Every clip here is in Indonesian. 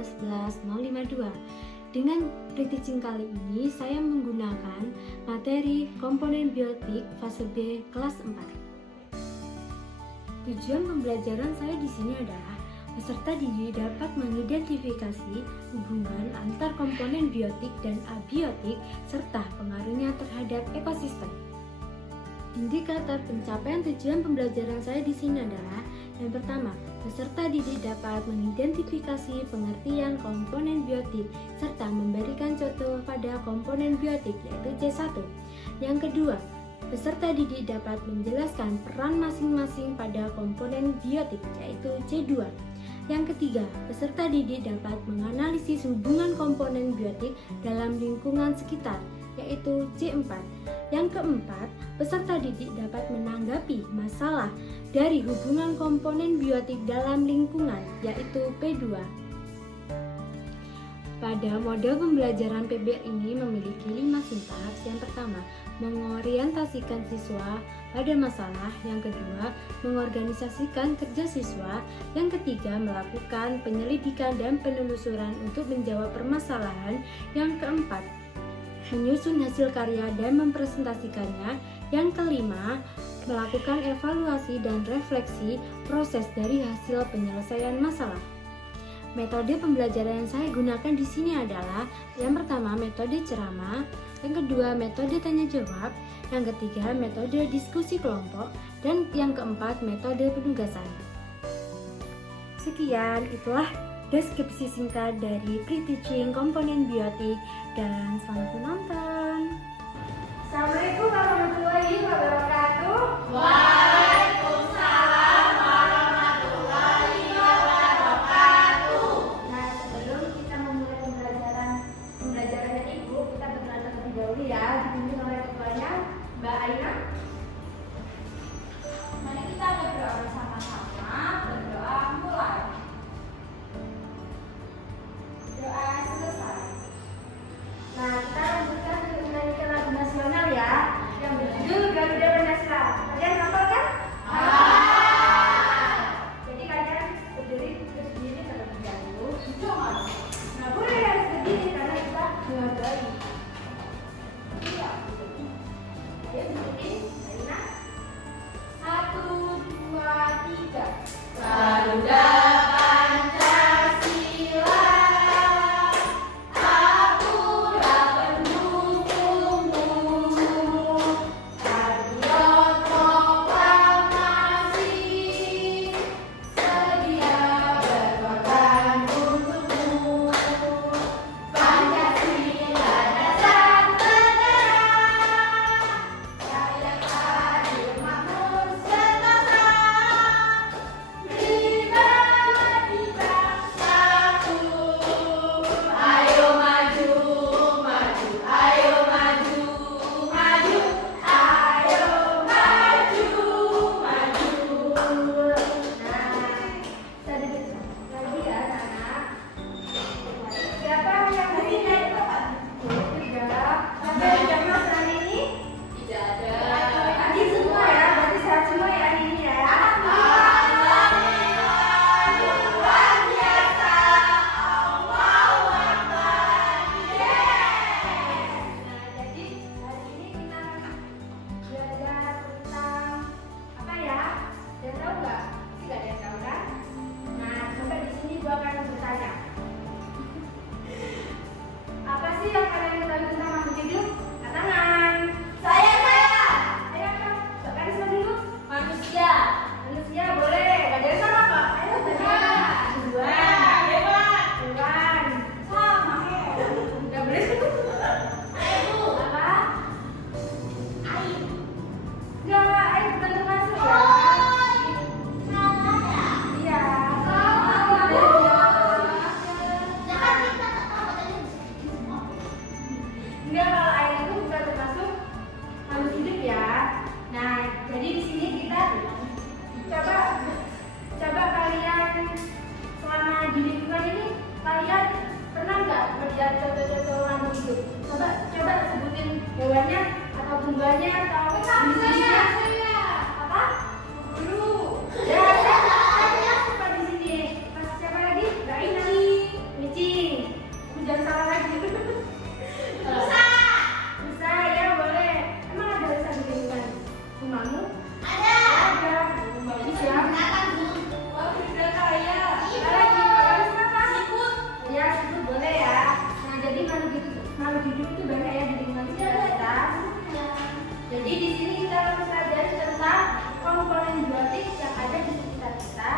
13052. Dengan pre-teaching kali ini saya menggunakan materi komponen biotik fase B kelas 4. Tujuan pembelajaran saya di sini adalah peserta didik dapat mengidentifikasi hubungan antar komponen biotik dan abiotik serta pengaruhnya terhadap ekosistem. Indikator pencapaian tujuan pembelajaran saya di sini adalah yang pertama, peserta didik dapat mengidentifikasi pengertian komponen biotik serta memberikan contoh pada komponen biotik yaitu C1. Yang kedua, peserta didik dapat menjelaskan peran masing-masing pada komponen biotik yaitu C2. Yang ketiga, peserta didik dapat menganalisis hubungan komponen biotik dalam lingkungan sekitar yaitu C4. Yang keempat, peserta didik dapat menanggapi masalah dari hubungan komponen biotik dalam lingkungan yaitu P2. Pada model pembelajaran PB ini memiliki 5 sintaks. Yang pertama, mengorientasikan siswa pada masalah. Yang kedua, mengorganisasikan kerja siswa. Yang ketiga, melakukan penyelidikan dan penelusuran untuk menjawab permasalahan. Yang keempat, menyusun hasil karya dan mempresentasikannya. Yang kelima, melakukan evaluasi dan refleksi proses dari hasil penyelesaian masalah. Metode pembelajaran yang saya gunakan di sini adalah yang pertama metode ceramah, yang kedua metode tanya jawab, yang ketiga metode diskusi kelompok, dan yang keempat metode penugasan. Sekian, itulah deskripsi singkat dari pre-teaching komponen biotik dan selamat menonton. Assalamualaikum warahmatullahi wabarakatuh. Waalaikumsalam warahmatullahi wabarakatuh. Nah, sebelum kita memulai pembelajarannya Ibu, kita berdoa terlebih dahulu ya, dipimpin oleh ketuanya Mbak Aina. Mari kita berdoa bersama-sama. Berdoa mulai. Doa selesai. Nah, kita lanjutkan untuk menyanyikan lagu nasional ya, yang berjudul Garuda Pancasila. Kalian hafal kan? Jadi kalian berdiri terlebih dahulu. Nah, boleh harus berdiri karena kita menghargai. Iya. Ayo berdiri, Aina. 1, 2, 3. Garuda Pancasila, akulah pendukungmu. Patriot proklamasi, sedia berkorban untukmu. Pancasila dasar negara, rakyat adil makmur sentosa. Beribadah kita satu. Ayo maju, maju, ayo maju, maju, ayo maju, maju. Nah, kita duduk lagi ya, anak. Siapa yang hari ini dapat? Tidak. Ada yang dapat hari ini? Tidak ada. Hadir semua ya, berarti sehat semua ya hari ini ya. Alhamdulillah, luar biasa. Allahu Akbar. Yes. Nah, jadi hari ini kita belajar tentang apa ya? Ada tahu nggak? Sih nggak ada yang tahu kan? Nah, sampai di sini gua akan bertanya. Apa sih yang kalian tahu tentang makhluk hidup? Angkat tangan. Saya. Ayo, coba semua dulu. Manusia. Manusia boleh. Gak ada yang salah kok. Ayo, tanya. Hewan. Hewan. Hewan. Sama. Nggak boleh. Ayo. Apa? Air. Nggak, ayo bukan termasuk ya. Salah ya. Iya. Jangan kita ketawa tadi. Enggak, kalau air itu bukan termasuk makhluk hidup ya. Nah, jadi di sini kita coba kalian selama di lingkungan ini kalian pernah nggak melihat contoh-contoh makhluk hidup? Coba sebutin hewannya atau tumbuhannya atau jenis-jenisnya. Apa? Guru. Ya, saya suka di sini. Mas siapa lagi? Mbak Ina. Mici jadi makhluk hidup itu banyak ya di lingkungan sekitar kita. Jadi di sini kita akan mempelajari tentang komponen biotik yang ada di sekitar kita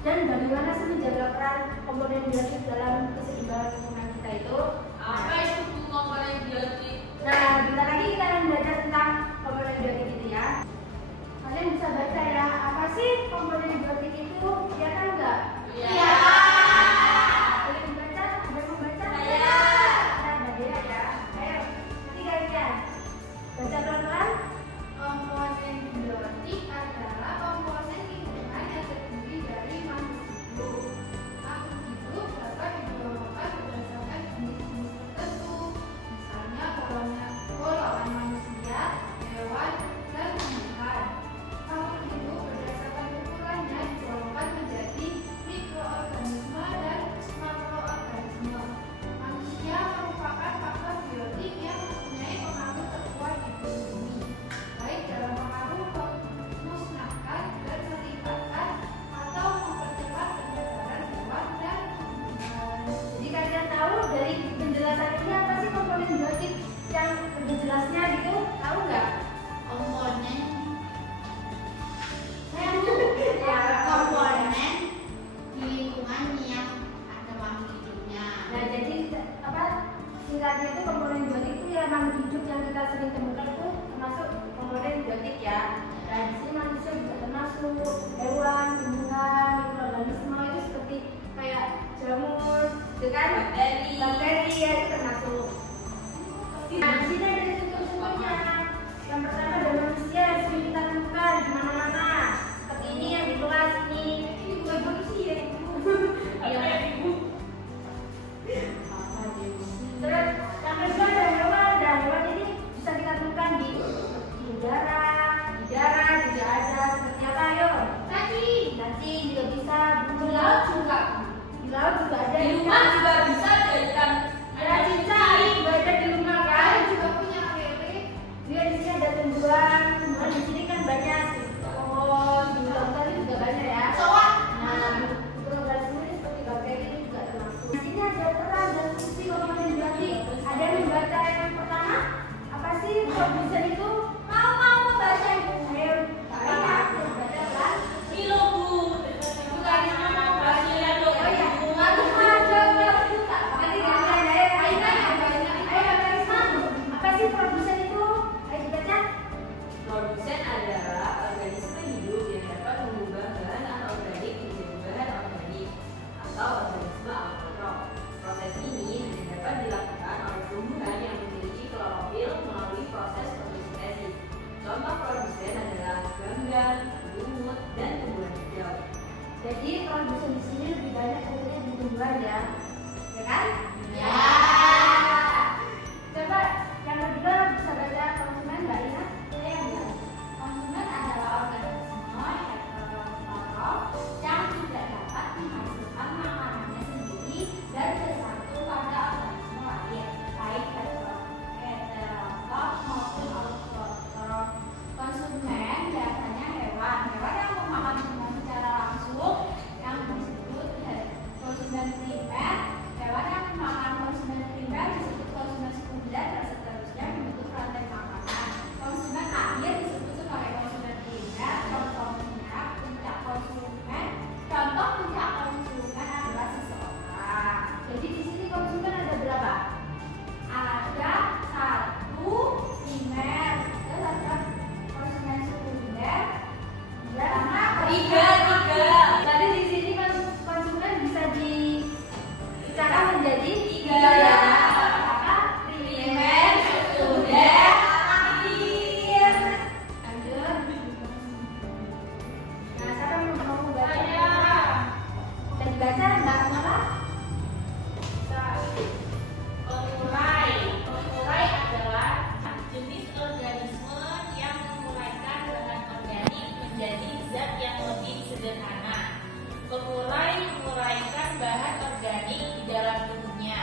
dan bagaimana sih menjaga peran komponen biotik dalam keseimbangan lingkungan kita itu. Apa itu komponen biotik? Nah, bentar lagi kita akan belajar tentang komponen biotik itu ya. Kalian bisa baca ya, apa sih komponen biotik itu? Ya kan enggak? Iya. Boleh membaca? Ada yang membaca? Iya. Nah, Nadia ya. Ayo, nanti kalian baca pelan-pelan. Komponen biotik adalah komponen lingkungan yang terdiri dari makhluk hidup. Makhluk hidup dapat digolongkan berdasarkan jenis-jenis tertentu, misalnya golongan manusia, hewan, dan tumbuhan. Makhluk hidup berdasarkan ukurannya digolongkan menjadi mikroorganisme dan makroorganisme. Manusia merupakan faktor biotik yang mempunyai pengaruh terkuat di bumi ini, baik dalam pengaruh memusnahkan, meningkatkan, atau mempercepat penyebaran hewan dan tumbuhan. Jadi kalian tahu dari penjelasan ini apa sih komponen biotik yang lebih jelasnya gitu? Tahu nggak? Komponen Ya, komponen di lingkungan yang ada makhluk hidupnya. Nah, jadi apa singkatnya itu komponen biotik itu ya makhluk hidup yang kita sering temukan itu termasuk komponen biotik ya. Nah, di sini manusia juga termasuk, hewan, tumbuhan, mikroorganisme itu seperti kayak jamur, itu kan? Bakteri ya itu termasuk. Nah, di sini ada contoh-contohnya. Yang pertama ada manusia yang sering kita temukan di mana-mana. Seperti ini yang di kelas ini. Itu manusia. Terus yang kedua ada hewan. Dan hewan ini bisa kita temukan di udara, di darat juga ada. Seperti apa ayo? Cacing juga bisa. Di laut juga. Di laut juga ada. Di rumah juga bisa ada ikan. Ada cicak juga ada di rumah kan. Juga punya lele. Dia di sini ada tumbuhan. Tumbuhan di sini kan banyak. Oh, di lautan ini juga banyak ya. Soak. Nah, mikroorganisme ini seperti bakteri ini juga termasuk. Di sini ada peran dan fungsi komponen biotik. Ada yang membaca yang pertama? Apa sih produsen itu? Mau membaca itu. Ayo, baca pelan. Ini loh Bu. Bukan mau bahasnya loh. Oh ya, Aduh, nanti kalian ayo Karisma. Apa sih produsen itu? Ayo dibaca. Produsen adalah organisme hidup yang dapat mengubah bahan anorganik menjadi bahan organik atau organisme autotrof. Proses ini hanya dapat dilakukan oleh tumbuhan yang memiliki klorofil melalui proses fotosintesis. Contoh produsen adalah ganggang, lumut, dan tumbuhan hijau. Jadi produsen di sini lebih banyak tentunya di tumbuhan ya. Ya kan? Ya. Coba yang kedua bisa baca konsumen Mbak Ina. Konsumen adalah organisme heterotrof yang tidak dapat menghasilkan makanannya sendiri dan bersatu pada organisme lain, baik heterotrof maupun autotrof. Konsumen biasanya hewan yang memakan tumbuhan secara langsung yang disebut konsumen primer, hewan yang memakan konsumen primer disebut konsumen sekunder dan seterusnya membentuk rantai makanan. Konsumen akhir disebut sebagai konsumen primer. Contohnya puncak konsumen. Contoh puncak konsumen adalah seseorang. Jadi di sini konsumen ada berapa? Ada satu primer, terus ada konsumen sekunder, sama Tiga. Tadi di sini kan konsumen bisa dicakap menjadi tiga Tiga. ya. primer, sekunder, akhir. Lanjut. Nah, siapa yang mau membaca? Bisa dibaca Mbak Nala? Pengurai adalah jenis organisme yang menguraikan bahan organik menjadi zat yang lebih sederhana. Pengurai menguraikan bahan organik di dalam tubuhnya.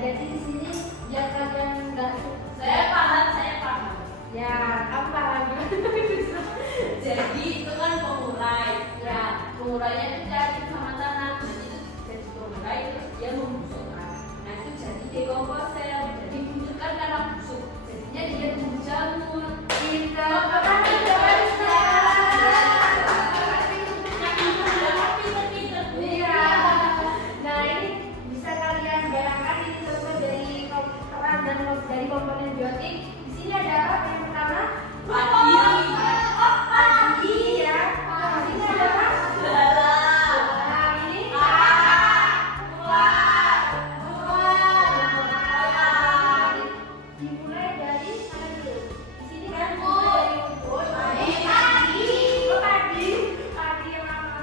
jadi di sini biar kalian nggak Saya paham. ya apa Jadi itu kan pemulai. Ya, pemulainya itu cacing sama tanah. Nanti itu jadi pemulai terus dia membusuk kan. Nah itu jadi dekomposer. Jadi busuk kan karena busuk. Jadinya dia tumbuh jamur. kita iya. Nah ini bisa kalian bayangkan ini contoh dari peran dan dari komponen biotik. Di sini ada apa yang pertama? Padi. Padi ya. Di sini ada apa? Nah ini dimulai dari mana dulu? Di sini kan dimulai dari rumput. Padi yang mana?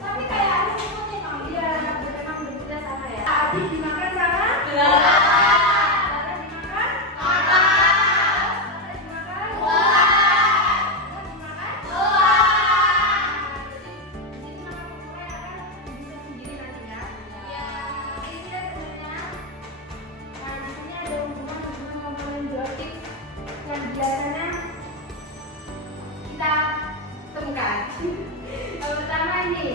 Tapi kayak ada semuanya Bang. Iya, memang berbeda sama ya. Padi dimakan sama? Belalang. Belalang dimakan? Belalang dimakan? Belalang dimakan? Jadi di sini nama pokoknya kan bisa sendiri nanti ya. Ini dia sebenarnya. Nah di sini ada hubungan komponen biotik yang biasanya kita temukan. Yang pertama ini,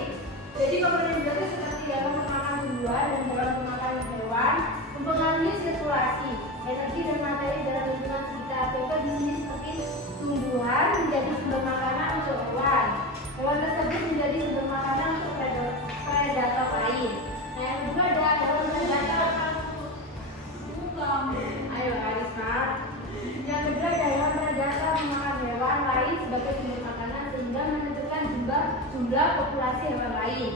jadi komponen biotik seperti dalam pemakan tumbuhan dan dalam pemakan hewan mempengaruhi sirkulasi energi dan materi dalam lingkungan sekitar. Contoh di sini seperti tumbuhan menjadi sumber makanan untuk hewan. Hewan tersebut menjadi sumber makanan untuk predator lain. Nah yang kedua ada hewan predator. Ayo Arisma. Yang kedua ada hewan predator memakan hewan lain sebagai sumber makanan sehingga menentukan jumlah populasi hewan lain.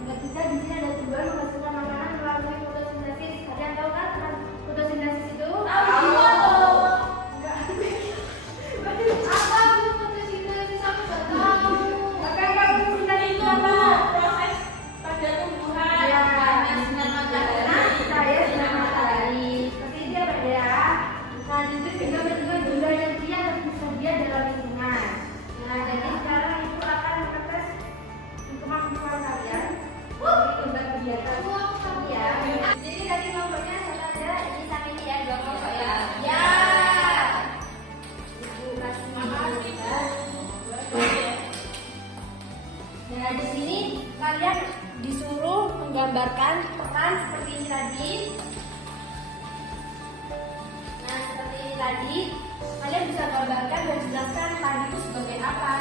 Yang ketiga di sini ada tumbuhan menghasilkan makanan melalui fotosintesis. Kalian tahu kan tentang fotosintesis itu? Tahu. Enggak. Apa Bu fotosintesis aku nggak tahu. Apa yang kamu fotosintesis itu apa? Proses pada tumbuhan. Ya, Karena sinar matahari. cahaya sinar matahari. Seperti itu ya Pak ya. Nah itu juga bentuk jumlah energi yang tersedia dalam lingkungan. Nah jadi sekarang ibu akan mengetes kemampuan kalian untuk kegiatan. Bu aku tahu Ya. ya. Jadi tadi kelompoknya ada ini sama ini ya dua kelompok ya. Ya. Ibu kasih makasih ya. Nah di sini kalian disuruh menggambarkan peran seperti ini tadi. Nah seperti ini tadi, kalian bisa gambarkan dan jelaskan tadi itu sebagai apa,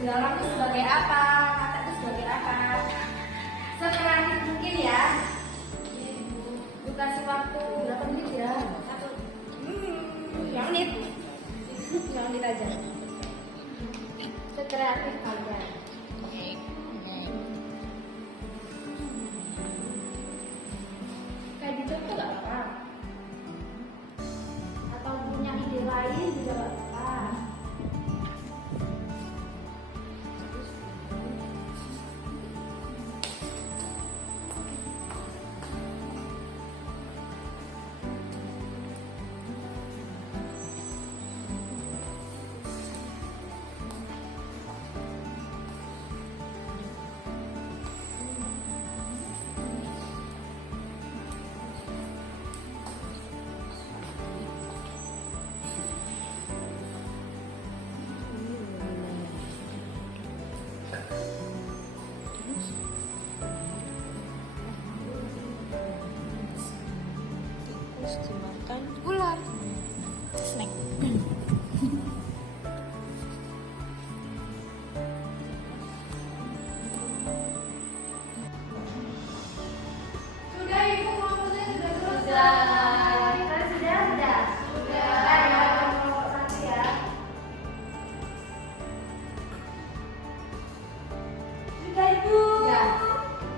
dalam itu sebagai apa, kata itu sebagai apa. Sekreatif mungkin ya. Bu kasih waktu berapa menit ya? 5 menit. 5 menit aja. Sekreatif kalian. Kayak dicontoh gak apa-apa. Atau punya ide lain juga gak apa-apa. dimakan ular. Snack. Sudah Ibu kelompoknya sudah selesai. Sudah. Ayo, kelompok satu ya. Sudah Ibu.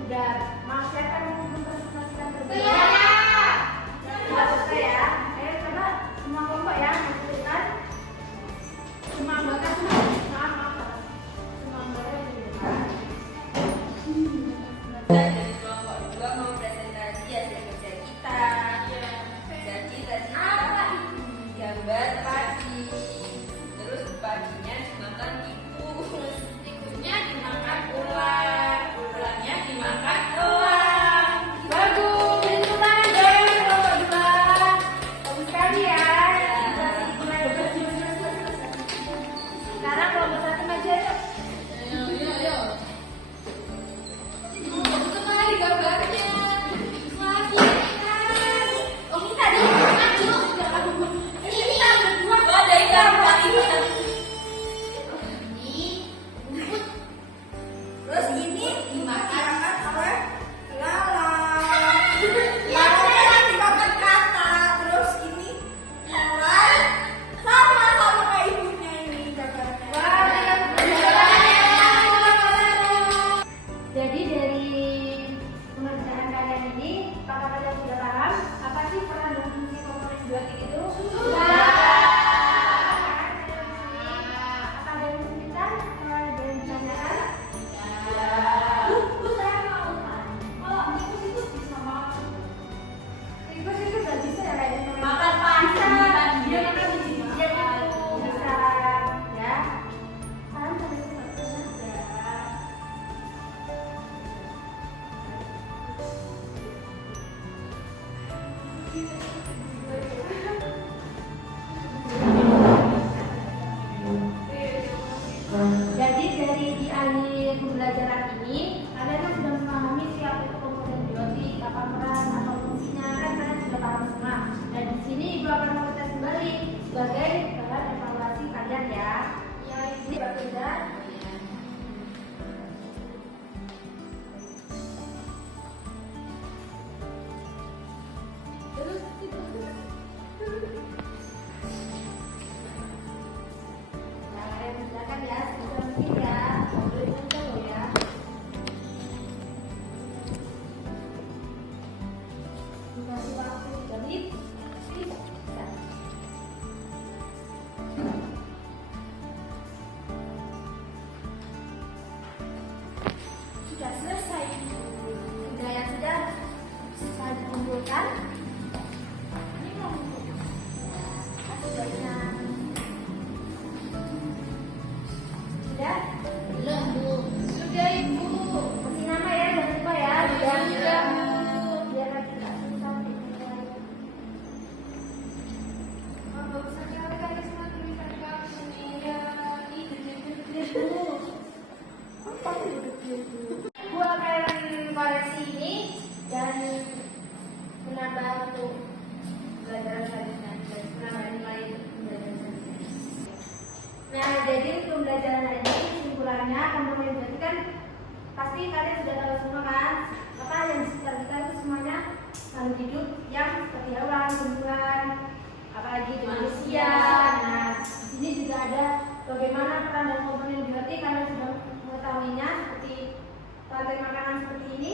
Sudah. Mau siapa yang mau mempresentasikan terlebih Saya. dahulu? Sudah selesai ya. Ayo coba semua kelompok ya menunjukkan semua anggota maaf. Semua anggota yang menunjukkan. Dan dari kelompok 2 mau presentasi hasil kerja kita. Masih waktu 3 menit. Bisa. Sudah selesai. Sudah yang sudah dikumpulkan. Ini mau sudah. Sudah? Belum, Bu. Sudah, Ibu. Kasih nama ya, jangan lupa ya. Biar biar nanti nggak susah dikumpulkan. Bapak usah capek semua tulisan kamu ya. Apa itu? Ibu akan koreksi ini dan menambah untuk pelajaran selanjutnya dan menambah nilai pembelajaran selanjutnya. Nah, jadi untuk pembelajaran hari ini kesimpulannya komponen biotik kan pasti kalian sudah tahu semua kan? Apa yang di sekitar kita itu semuanya makhluk hidup yang seperti hewan, tumbuhan, apalagi di manusia. Nah, di sini juga ada bagaimana peran dan komponen biotik kalian sudah mengetahuinya seperti rantai makanan seperti ini.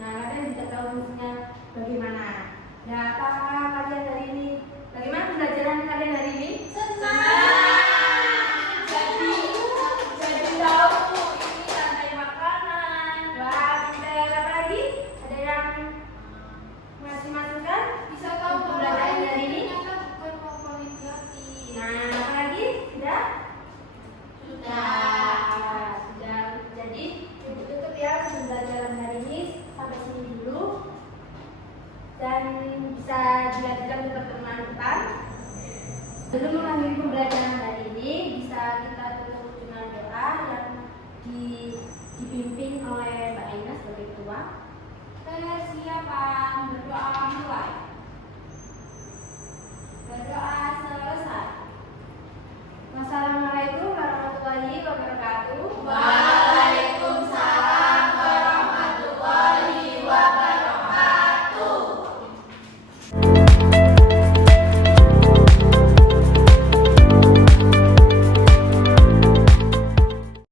Nah, kalian juga tahu fungsinya bagaimana. Nah, apakah kalian hari ini bagaimana pembelajaran kalian hari ini? Jadi tahu ini rantai makanan. Wah, pintar. Apa lagi? Ada yang masih masukan? Bisa tahu kalau Pembelajaran air hari ini? ternyata bukan komponen biotik. Nah, apa lagi? Sudah? Sudah. Sudah. Jadi, ibu tutup ya pembelajaran hari ini sampai sini dulu. Dan bisa dilanjutkan ke pertemuan depan. Sebelum mengakhiri pembelajaran hari ini, bisa kita tutup dengan doa yang dipimpin oleh Mbak Aina sebagai ketua. Persiapan berdoa mulai. Berdoa